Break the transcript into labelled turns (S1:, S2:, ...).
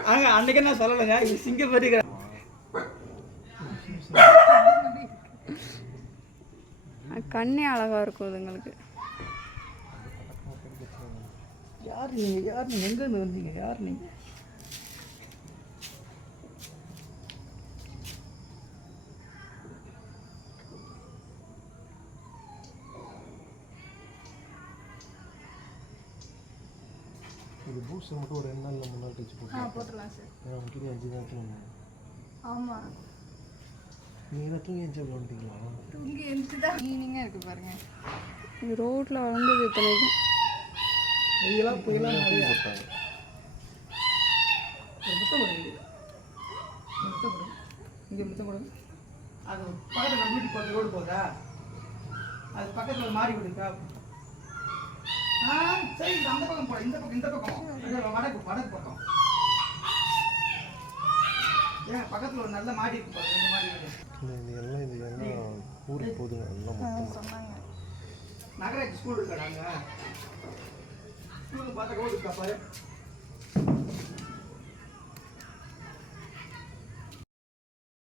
S1: அன்னைக்கு நான் சொல்லலைங்க இது சிங்கப்பூர்
S2: கண்ணே அழகா இருக்கும் அதுங்களுக்கு.
S1: யார் நீங்கள் எங்கேருந்து வந்தீங்க யார் நீங்கள்?
S3: இது பூஸ்டர் மட்டும் ஒரு 2 நாள் 3 நாள் கழிச்சு
S2: போட்டுடலாம் சார்.
S3: முக்கிய 5 நேரத்தில்
S2: ஆமாம்
S3: நீங்கள் தூங்கி என்ஜாய் பண்ணிட்டீங்களா?
S2: தூங்கி எழுந்து தான் ஈவினிங்காக இருக்குது பாருங்கள். இது ரோட்டில் வளர்ந்தது இத்தனைக்கும்
S1: இதெல்லாம் போயெல்லாம் நிறைய
S3: போட்டாங்க.
S1: இங்கே முத்தம் கொடுங்க. அது பக்கத்தில் நம்ம வீட்டுக்கு போகிற ரோடு போகுதா? அது பக்கத்தில் ஒரு மாடி வீடுக்கா? சரி அந்த பக்கம் போட இந்த பக்கம் வடக்கு பக்கம் ஏன் பக்கத்தில் ஒரு நல்ல மாடி இருக்கு பாருங்க. இந்த மாடி வீடு
S3: இது எல்லாம் ஊருக்கு போகுதுங்க எல்லாம் மொத்தமாக
S2: சொன்னாங்க.
S1: நகராட்சி ஸ்கூல் இருக்காடாங்க. ஸ்கூலுக்கு பார்த்தா ரோடு இருக்கா பாரு.